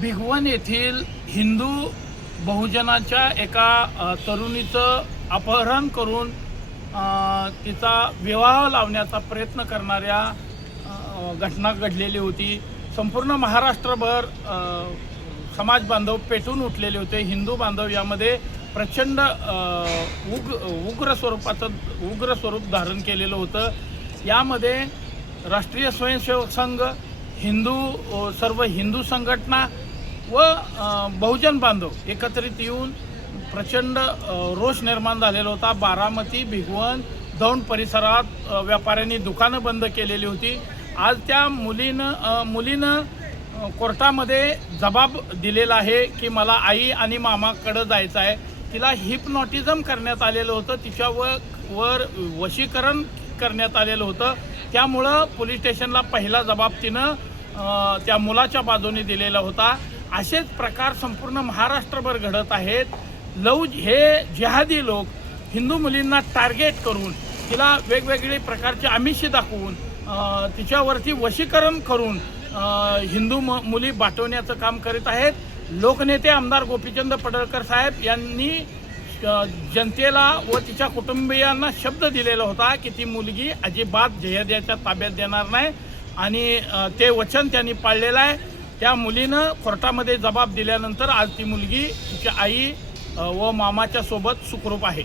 भिगवण येथील हिंदू बहुजनाच्या एका तरुणीचं अपहरण करून तिचा विवाह लावण्याचा प्रयत्न करणाऱ्या घटना घडलेली होती। संपूर्ण महाराष्ट्रभर समाज बांधव पेटून उठलेले होते। हिंदू बांधव यामध्ये प्रचंड उग्र स्वरूप धारण केलेलं होतं। यामध्ये राष्ट्रीय स्वयंसेवक संघ, सर्व हिंदू संघटना व बहुजन बांधव एकत्रित येऊन प्रचंड रोष निर्माण झालेला होता। बारामती, भिगवण, दौंड परिसरात व्यापाऱ्यांनी दुकानं बंद केलेली होती। आज त्या मुलीनं कोर्टामध्ये जबाब दिलेला आहे की मला आई आणि मामाकडे जायचं आहे। तिला हिप्नॉटिझम करण्यात आलेलं होतं, तिच्यावर वशीकरण करण्यात आलेलं होतं। त्यामुळं पोलीस स्टेशनला पहिला जबाब तिनं त्या मुलाच्या बाजूने दिलेला होता। असेच प्रकार संपूर्ण महाराष्ट्रभर घडत आहेत। हे जिहादी लोक हिंदू मुलींना टार्गेट करून तिला वेगवेगळे प्रकारचे आमिष दाखवून तिच्यावरती वशीकरण करून हिंदू मुली बाटवण्याचं काम करीत आहेत। लोकनेते आमदार गोपीचंद पडळकर साहेब यांनी जनतेला व तिच्या कुटुंबियांना शब्द दिलेला होता की ती मुलगी अजिबात जिहाद्याच्या ताब्यात देणार नाही आणि ते वचन त्यांनी पाळलेलं आहे। त्या मुलीनं कोर्टामध्ये जबाब दिल्यानंतर आज ती मुलगी तिच्या आई व मामाच्या सोबत सुखरूप आहे।